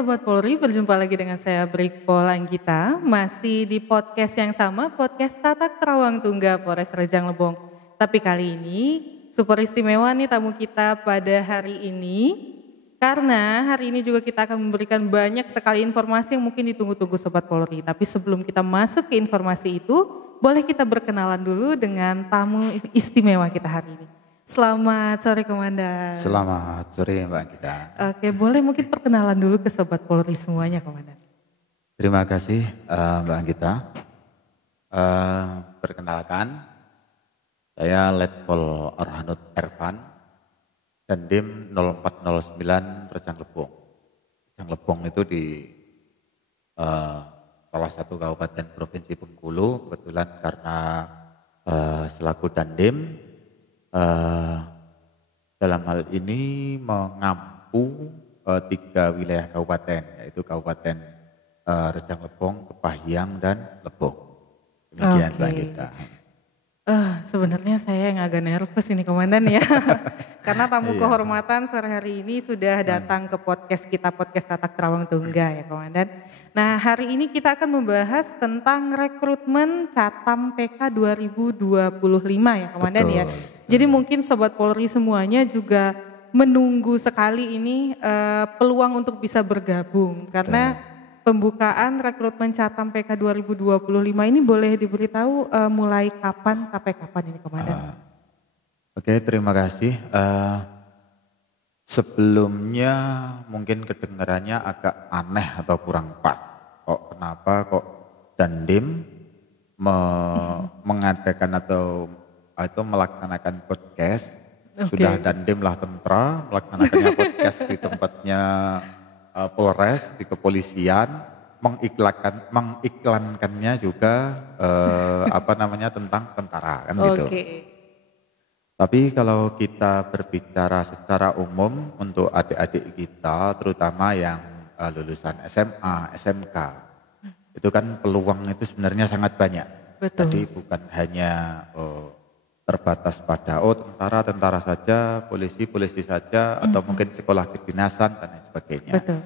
Sobat Polri, berjumpa lagi dengan saya Brikpol Anggita, masih di podcast yang sama, podcast Tatak Terawang Tungga Polres Rejang Lebong. Tapi kali ini super istimewa nih tamu kita pada hari ini, karena hari ini juga kita akan memberikan banyak sekali informasi yang mungkin ditunggu-tunggu Sobat Polri. Tapi sebelum kita masuk ke informasi itu, boleh kita berkenalan dulu dengan tamu istimewa kita hari ini. Selamat sore Komandan. Selamat sore Mbak Anggita. Oke, boleh mungkin perkenalan dulu ke Sobat Polri semuanya Komandan. Terima kasih Mbak Anggita. Perkenalkan, saya Letpol Orhanut Ervan, Dandim 0409 Rejang Lebong. Rejang Lebong itu di salah satu kabupaten provinsi Bengkulu, kebetulan karena selaku Dandim, dalam hal ini mengampu 3 wilayah kabupaten, yaitu Kabupaten Rejang Lebong, Kepahyang, dan Lebong. Demikian Mbak Anggita. Sebenarnya saya yang agak nervous ini Komandan ya, karena tamu kehormatan sore hari ini sudah datang ke podcast kita, podcast Tatak Terawang Tungga ya Komandan. Nah hari ini kita akan membahas tentang rekrutmen Catam PK 2025 ya Komandan. Betul. Ya. Jadi mungkin Sobat Polri semuanya juga menunggu sekali ini peluang untuk bisa bergabung, karena pembukaan rekrutmen Catam PK 2025 ini boleh diberitahu mulai kapan sampai kapan ini Komandan? Oke, terima kasih. Sebelumnya mungkin kedengarannya agak aneh atau kurang pas. Kenapa kok Dandim mengadakan atau melaksanakan podcast? Sudah Dandim lah tentra melaksanakannya podcast di tempatnya Polres, di kepolisian, mengiklankannya juga tentang tentara kan gitu. Tapi kalau kita berbicara secara umum untuk adik-adik kita, terutama yang lulusan SMA, SMK, itu kan peluang itu sebenarnya sangat banyak. Betul. Jadi bukan hanya terbatas pada tentara saja, polisi saja, atau mungkin sekolah kedinasan dan lain sebagainya. Betul.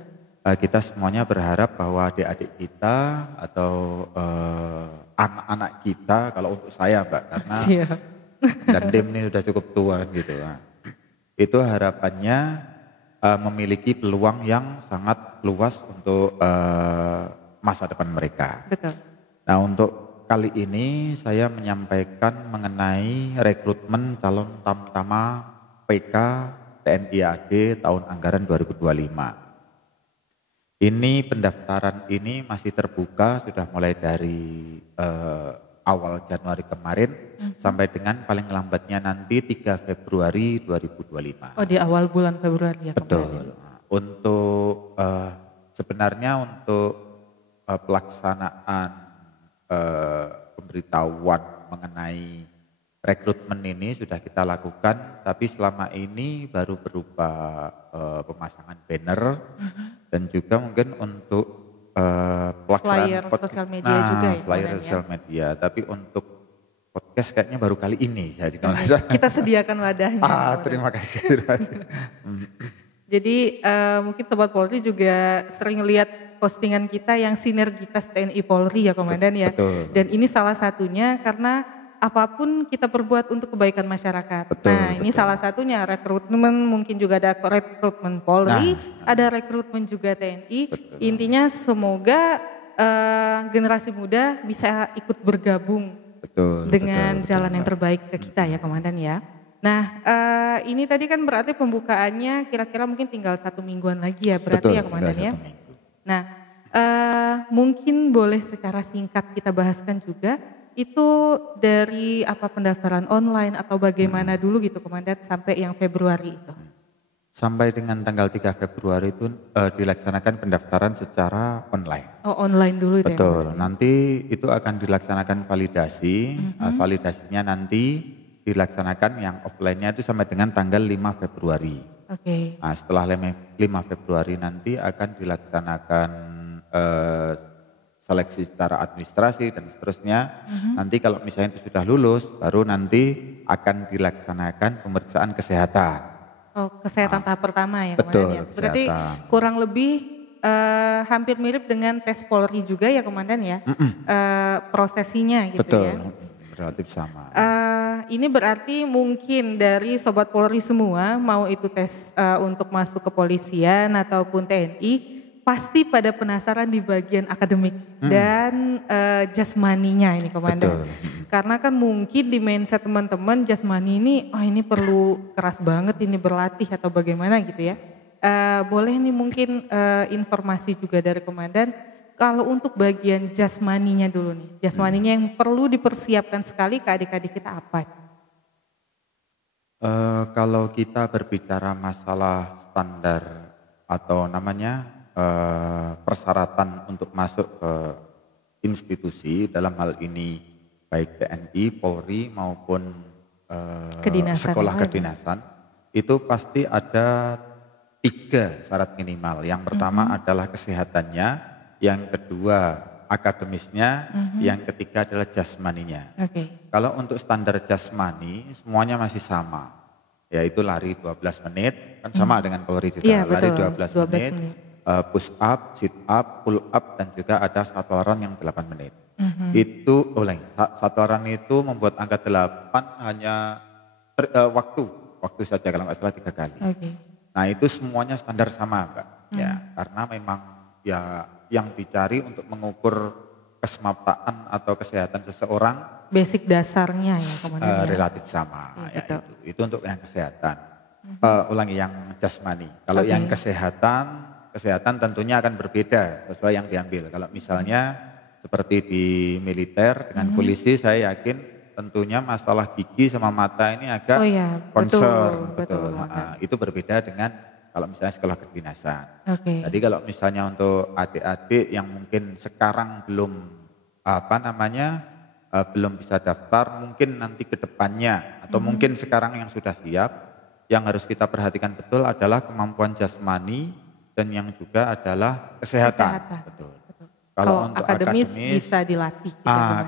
Kita semuanya berharap bahwa adik-adik kita atau anak-anak kita, kalau untuk saya Mbak, karena Dandim ini sudah cukup tua gitu. Itu harapannya memiliki peluang yang sangat luas untuk masa depan mereka. Betul. Nah untuk kali ini saya menyampaikan mengenai rekrutmen calon tamtama PK TNI AD tahun anggaran 2025. Ini pendaftaran ini masih terbuka, sudah mulai dari awal Januari kemarin sampai dengan paling lambatnya nanti 3 Februari 2025. Oh, di awal bulan Februari ya. Betul. Untuk sebenarnya untuk pelaksanaan pemberitahuan mengenai rekrutmen ini sudah kita lakukan, tapi selama ini baru berupa pemasangan banner dan juga mungkin untuk pelaksanaan flyer sosial media juga ya. Flyer sosial media, tapi untuk podcast kayaknya baru kali ini. Kita sediakan wadahnya. Terima kasih. Jadi mungkin Sobat Polri juga sering lihat postingan kita yang sinergitas TNI Polri ya Komandan ya. Betul. Dan ini salah satunya karena apapun kita perbuat untuk kebaikan masyarakat. Ini salah satunya rekrutmen, mungkin juga ada rekrutmen Polri, ada rekrutmen juga TNI. Betul. Intinya semoga generasi muda bisa ikut bergabung dengan jalan yang terbaik ke kita ya Komandan ya. Nah ini tadi kan berarti pembukaannya kira-kira mungkin tinggal 1 mingguan lagi ya berarti ya Komandan ya. Nah mungkin boleh secara singkat kita bahaskan juga itu dari pendaftaran online atau bagaimana dulu gitu Komandan sampai yang Februari itu? Sampai dengan tanggal 3 Februari itu dilaksanakan pendaftaran secara online. Oh online dulu itu. Betul, nanti itu akan dilaksanakan validasi, validasinya nanti dilaksanakan yang offline-nya itu sampai dengan tanggal 5 Februari. Oke. Nah setelah 5 Februari nanti akan dilaksanakan seleksi secara administrasi dan seterusnya. Nanti kalau misalnya itu sudah lulus, baru nanti akan dilaksanakan pemeriksaan kesehatan. Oh, kesehatan tahap pertama ya. Betul, ya. Berarti kurang lebih hampir mirip dengan tes Polri juga ya Komandan ya, prosesinya gitu. Betul, ya. relatif sama. Ini berarti mungkin dari Sobat Polri semua, mau itu tes untuk masuk kepolisian ataupun TNI, pasti pada penasaran di bagian akademik dan jasmaninya ini Komandan. Betul. Karena kan mungkin di mindset teman-teman jasmani ini, oh ini perlu keras banget ini berlatih atau bagaimana gitu ya. Boleh nih mungkin informasi juga dari Komandan, kalau untuk bagian jasmaninya dulu nih, jasmaninya yang perlu dipersiapkan sekali ke adik-adik kita apa? Kalau kita berbicara masalah standar atau namanya persyaratan untuk masuk ke institusi, dalam hal ini baik TNI, Polri maupun sekolah kedinasan, itu pasti ada 3 syarat minimal. Yang pertama adalah kesehatannya, yang kedua akademisnya, yang ketiga adalah jasmaninya. Kalau untuk standar jasmani semuanya masih sama, yaitu lari 12 menit, kan sama dengan Polri juga, ya, lari 12 menit. Push up, sit up, pull up, dan juga ada satoran yang 8 menit. Itu satoran itu membuat angka 8 hanya waktu saja kalau nggak salah 3 kali. Nah itu semuanya standar sama Mbak, ya karena memang ya yang dicari untuk mengukur kesemaptaan atau kesehatan seseorang. Basic dasarnya ya Komandan. Relatif sama, ya itu untuk yang kesehatan. Ulangi yang jasmani. Kalau yang kesehatan tentunya akan berbeda sesuai yang diambil. Kalau misalnya seperti di militer dengan polisi, saya yakin tentunya masalah gigi sama mata ini agak concern. Betul. Itu berbeda dengan kalau misalnya sekolah kedinasan. Jadi kalau misalnya untuk adik-adik yang mungkin sekarang belum belum bisa daftar, mungkin nanti ke depannya atau mungkin sekarang yang sudah siap, yang harus kita perhatikan betul adalah kemampuan jasmani dan yang juga adalah kesehatan. Betul. Kalau untuk akademis bisa dilatih.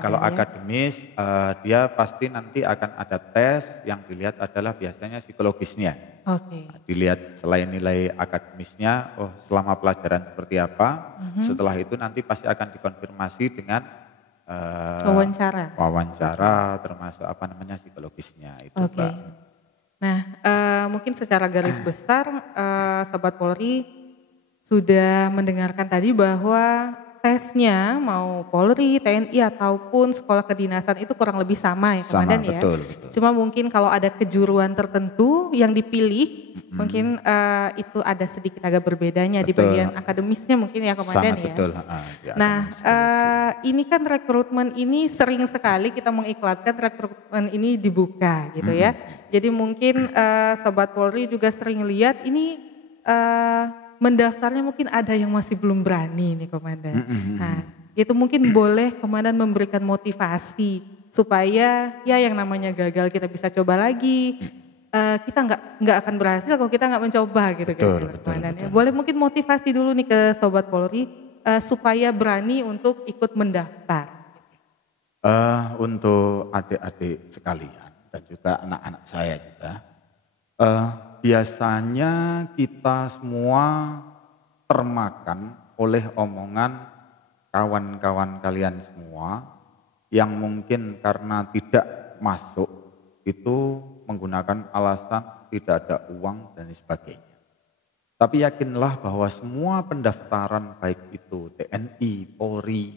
Kalau akademis dia pasti nanti akan ada tes yang dilihat adalah biasanya psikologisnya. Dilihat selain nilai akademisnya, selama pelajaran seperti apa. Setelah itu nanti pasti akan dikonfirmasi dengan wawancara termasuk psikologisnya itu Mbak. Nah mungkin secara garis besar Sobat Polri sudah mendengarkan tadi bahwa tesnya mau Polri, TNI ataupun sekolah kedinasan itu kurang lebih sama ya Komandan ya. Betul. Cuma mungkin kalau ada kejuruan tertentu yang dipilih mungkin itu ada sedikit agak berbedanya di bagian akademisnya mungkin ya Komandan ya. Betul. Nah ini kan rekrutmen ini sering sekali kita mengiklankan rekrutmen ini dibuka gitu ya. Jadi mungkin Sobat Polri juga sering lihat ini mendaftarnya mungkin ada yang masih belum berani nih Komandan. Nah, itu mungkin boleh Komandan memberikan motivasi supaya ya yang namanya gagal kita bisa coba lagi. Kita nggak akan berhasil kalau kita nggak mencoba gitu Komandan. Betul. Boleh mungkin motivasi dulu nih ke Sobat Polri supaya berani untuk ikut mendaftar. Untuk adik-adik sekalian dan juga anak-anak saya juga. Biasanya kita semua termakan oleh omongan kawan-kawan kalian semua yang mungkin karena tidak masuk itu menggunakan alasan tidak ada uang dan sebagainya. Tapi yakinlah bahwa semua pendaftaran baik itu TNI, Polri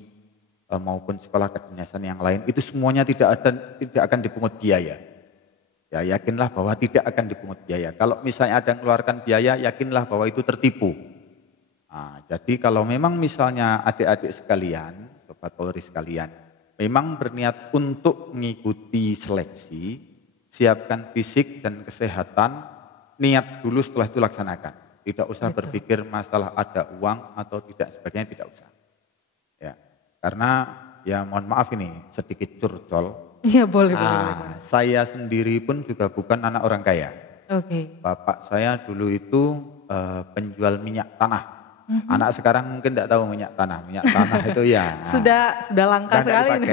maupun sekolah kedinasan yang lain itu semuanya tidak akan dipungut biaya. Ya yakinlah bahwa tidak akan dipungut biaya. Kalau misalnya ada yang mengeluarkan biaya, yakinlah bahwa itu tertipu. Nah, jadi kalau memang misalnya adik-adik sekalian, Sobat Polri sekalian, memang berniat untuk mengikuti seleksi, siapkan fisik dan kesehatan, niat dulu setelah itu laksanakan. Tidak usah berpikir masalah ada uang atau tidak sebagainya, tidak usah. Ya, karena ya mohon maaf ini sedikit curcol. Iya boleh. Saya sendiri pun juga bukan anak orang kaya. Bapak saya dulu itu penjual minyak tanah. Anak sekarang mungkin tidak tahu minyak tanah. Minyak tanah itu ya sudah langka sekali ini.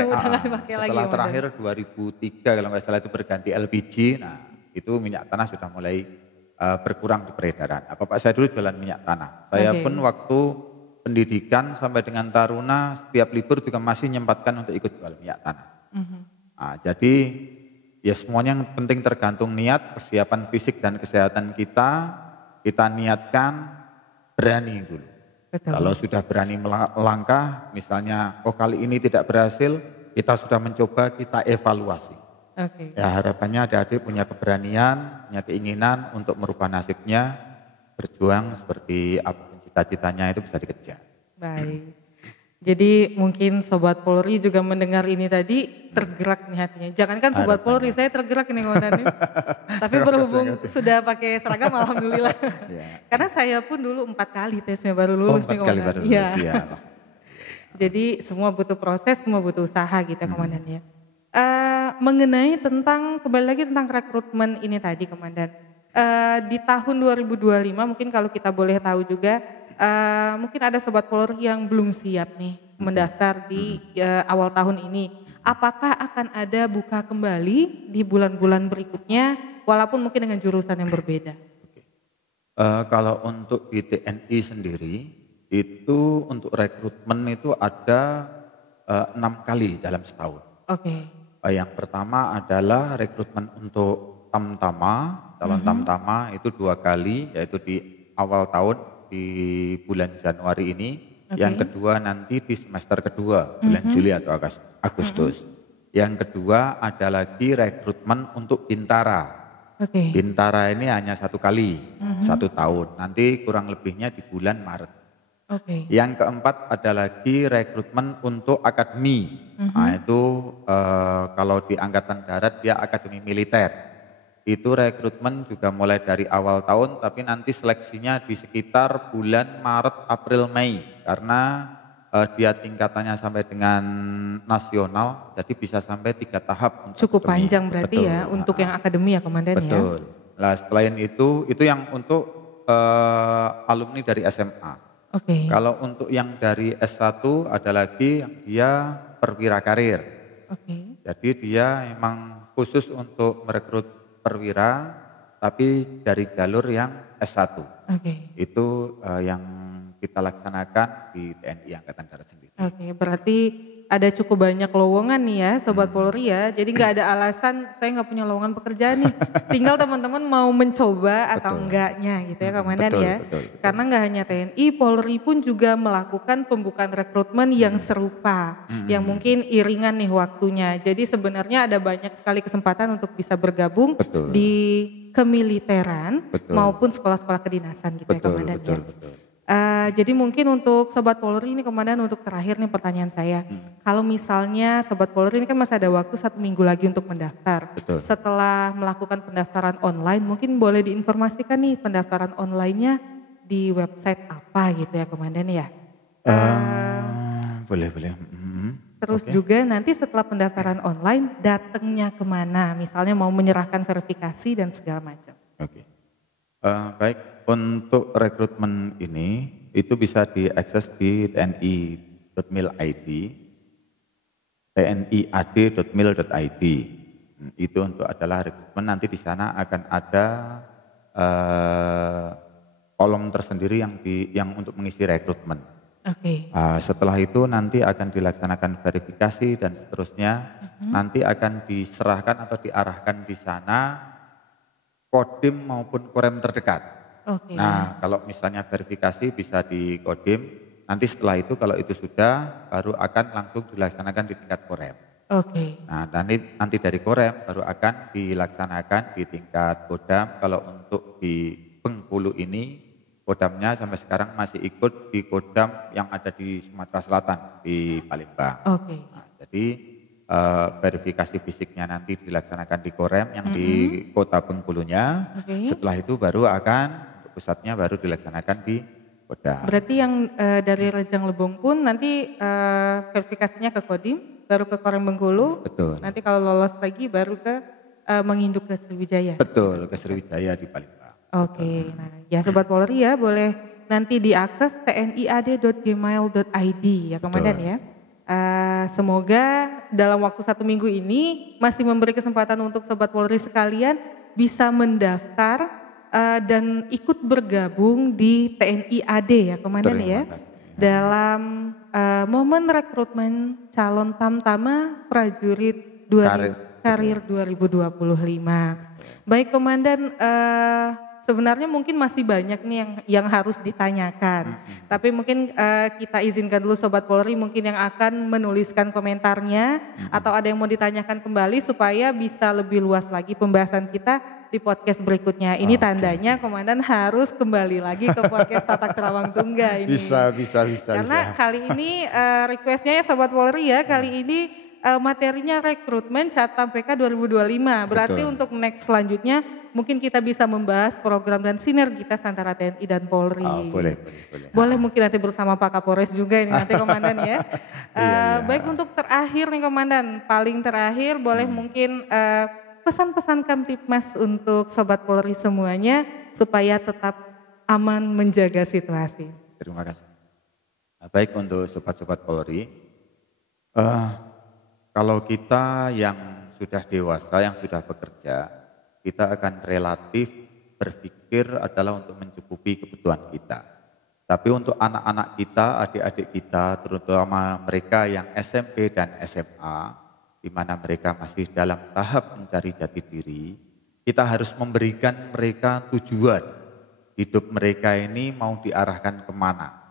Setelah terakhir 2003 kalau nggak salah itu berganti LPG. Nah itu minyak tanah sudah mulai berkurang di peredaran. Bapak saya dulu jualan minyak tanah. Saya pun waktu pendidikan sampai dengan taruna setiap libur juga masih menyempatkan untuk ikut jual minyak tanah. Nah, jadi ya semuanya yang penting tergantung niat, kesiapan fisik dan kesehatan kita niatkan berani dulu. Betul. Kalau sudah berani melangkah, misalnya kali ini tidak berhasil, kita sudah mencoba, kita evaluasi. Ya harapannya adik-adik punya keberanian, punya keinginan untuk merubah nasibnya, berjuang seperti apapun cita-citanya itu bisa dikejar. Baik. Jadi mungkin Sobat Polri juga mendengar ini tadi tergerak nih hatinya. Jangankan Sobat Polri, saya tergerak nih Komandan. Tapi berhubung sudah pakai seragam, alhamdulillah. Karena saya pun dulu 4 kali tesnya baru lulus nih Komandan. 4 kali baru lulus, ya. Jadi semua butuh proses, semua butuh usaha gitu ya Komandan ya. Mengenai tentang, kembali lagi tentang rekrutmen ini tadi Komandan. Di tahun 2025 mungkin kalau kita boleh tahu juga, mungkin ada Sobat Polri yang belum siap nih mendaftar di awal tahun ini. Apakah akan ada buka kembali di bulan-bulan berikutnya walaupun mungkin dengan jurusan yang berbeda? Kalau untuk di TNI sendiri itu untuk rekrutmen itu ada 6 kali dalam setahun. Yang pertama adalah rekrutmen untuk tamtama, calon tamtama itu 2 kali, yaitu di awal tahun di bulan Januari ini. Yang kedua nanti di semester kedua bulan Juli atau Agustus. Yang kedua ada lagi rekrutmen untuk Bintara. Bintara ini hanya 1 kali, 1 tahun. Nanti kurang lebihnya di bulan Maret. Yang keempat ada lagi rekrutmen untuk akademi. Nah itu kalau di Angkatan Darat dia akademi militer. Itu rekrutmen juga mulai dari awal tahun, tapi nanti seleksinya di sekitar bulan Maret, April, Mei. Karena dia tingkatannya sampai dengan nasional, jadi bisa sampai 3 tahap. Cukup panjang berarti ya untuk yang akademi ya Komandan ya? Betul. Nah selain itu yang untuk alumni dari SMA. Kalau untuk yang dari S1 ada lagi yang dia perwira karir. Jadi dia memang khusus untuk merekrut perwira, tapi dari jalur yang S1. Itu yang kita laksanakan di TNI Angkatan Darat sendiri. Berarti ada cukup banyak lowongan nih ya Sobat Polri ya. Jadi nggak ada alasan saya nggak punya lowongan pekerjaan nih. Tinggal teman-teman mau mencoba atau enggaknya gitu ya Komandan ya. Karena nggak hanya TNI, Polri pun juga melakukan pembukaan rekrutmen yang serupa. Yang mungkin iringan nih waktunya. Jadi sebenarnya ada banyak sekali kesempatan untuk bisa bergabung di kemiliteran maupun sekolah-sekolah kedinasan gitu ya Komandan ya. Jadi mungkin untuk Sobat Polri ini Komandan, untuk terakhir nih pertanyaan saya. Kalau misalnya Sobat Polri ini kan masih ada waktu 1 minggu lagi untuk mendaftar. Setelah melakukan pendaftaran online, mungkin boleh diinformasikan nih pendaftaran online-nya di website apa gitu ya Komandan ya? Boleh. Terus juga nanti setelah pendaftaran online datangnya kemana? Misalnya mau menyerahkan verifikasi dan segala macam. Baik. Untuk rekrutmen ini itu bisa diakses di tni.mil.id, tniad.mil.id. Itu untuk adalah rekrutmen. Nanti di sana akan ada kolom tersendiri yang untuk mengisi rekrutmen. Setelah itu nanti akan dilaksanakan verifikasi dan seterusnya. Nanti akan diserahkan atau diarahkan di sana kodim maupun korem terdekat. Nah kalau misalnya verifikasi bisa di kodim, nanti setelah itu kalau itu sudah baru akan langsung dilaksanakan di tingkat korem. Nah nanti dari korem baru akan dilaksanakan di tingkat kodam. Kalau untuk di Bengkulu ini kodamnya sampai sekarang masih ikut di kodam yang ada di Sumatera Selatan di Palembang. Nah, jadi verifikasi fisiknya nanti dilaksanakan di korem yang di kota Bengkulunya. Setelah itu baru akan pusatnya baru dilaksanakan di kodam. Berarti yang dari Rejang Lebong pun nanti verifikasinya ke Kodim, baru ke Korem Bengkulu. Nanti kalau lolos lagi baru ke menginduk ke Sriwijaya. Ke Sriwijaya di Palembang. Nah ya Sobat Polri ya, boleh nanti diakses tniad.gmail.id ya Komandan ya. Semoga dalam waktu 1 minggu ini masih memberi kesempatan untuk Sobat Polri sekalian bisa mendaftar dan ikut bergabung di TNI AD ya Komandan ya. dalam momen rekrutmen calon tamtama prajurit karir 2025. Baik Komandan, sebenarnya mungkin masih banyak nih yang harus ditanyakan. Tapi mungkin kita izinkan dulu Sobat Polri mungkin yang akan menuliskan komentarnya atau ada yang mau ditanyakan kembali supaya bisa lebih luas lagi pembahasan kita di podcast berikutnya. Ini tandanya Komandan harus kembali lagi ke podcast Tatak Terawang Tungga ini. Bisa. Karena kali ini requestnya ya Sobat Polri ya, kali ini materinya rekrutmen Catam PK 2025. Berarti untuk next selanjutnya mungkin kita bisa membahas program dan sinergitas antara TNI dan Polri. Boleh mungkin nanti bersama Pak Kapolres juga ini nanti Komandan ya. Baik untuk terakhir nih Komandan, paling terakhir boleh mungkin pesan-pesan Kamtibmas untuk Sobat Polri semuanya supaya tetap aman menjaga situasi. Terima kasih. Baik untuk Sobat-Sobat Polri, kalau kita yang sudah dewasa, yang sudah bekerja, kita akan relatif berpikir adalah untuk mencukupi kebutuhan kita. Tapi untuk anak-anak kita, adik-adik kita, terutama mereka yang SMP dan SMA, di mana mereka masih dalam tahap mencari jati diri, kita harus memberikan mereka tujuan. Hidup mereka ini mau diarahkan kemana.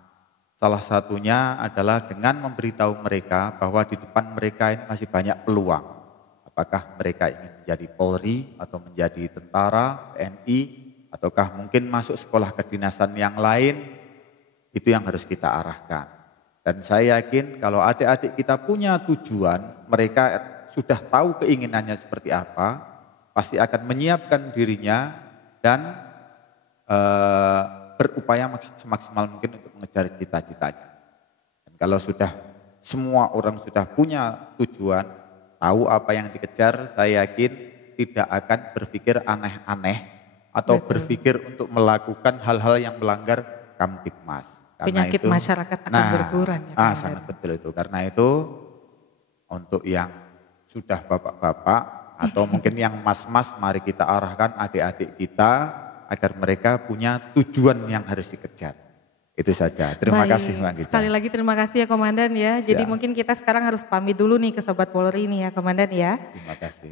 Salah satunya adalah dengan memberitahu mereka bahwa di depan mereka ini masih banyak peluang. Apakah mereka ingin menjadi Polri atau menjadi tentara, TNI, ataukah mungkin masuk sekolah kedinasan yang lain, itu yang harus kita arahkan. Dan saya yakin kalau adik-adik kita punya tujuan, mereka sudah tahu keinginannya seperti apa, pasti akan menyiapkan dirinya dan berupaya semaksimal mungkin untuk mengejar cita-citanya. Dan kalau sudah semua orang sudah punya tujuan, tahu apa yang dikejar, saya yakin tidak akan berpikir aneh-aneh atau berpikir untuk melakukan hal-hal yang melanggar Kamtibmas. Penyakit itu, masyarakat akan berkurang. Ya, sangat betul itu. Karena itu untuk yang sudah bapak-bapak atau mungkin yang mas-mas, mari kita arahkan adik-adik kita agar mereka punya tujuan yang harus dikejar. Itu saja. Terima kasih Mbak Gita. Sekali lagi terima kasih ya Komandan ya. Jadi mungkin kita sekarang harus pamit dulu nih ke Sobat Polri nih ya Komandan ya. Terima kasih.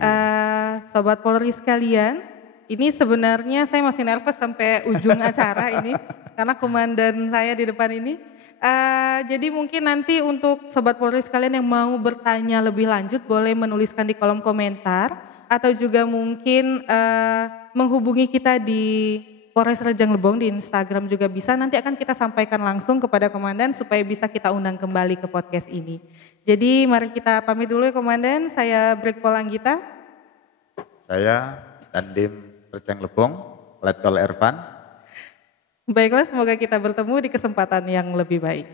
Sobat Polri sekalian, ini sebenarnya saya masih nervous sampai ujung acara ini. Karena Komandan saya di depan ini. Jadi mungkin nanti untuk Sobat Polri sekalian yang mau bertanya lebih lanjut boleh menuliskan di kolom komentar. Atau juga mungkin menghubungi kita di Polres Rejang Lebong di Instagram juga bisa. Nanti akan kita sampaikan langsung kepada Komandan supaya bisa kita undang kembali ke podcast ini. Jadi mari kita pamit dulu ya Komandan. Saya Brigpol Anggita. Saya Dandim Rejang Lebong, Letkol Ervan. Baiklah, semoga kita bertemu di kesempatan yang lebih baik.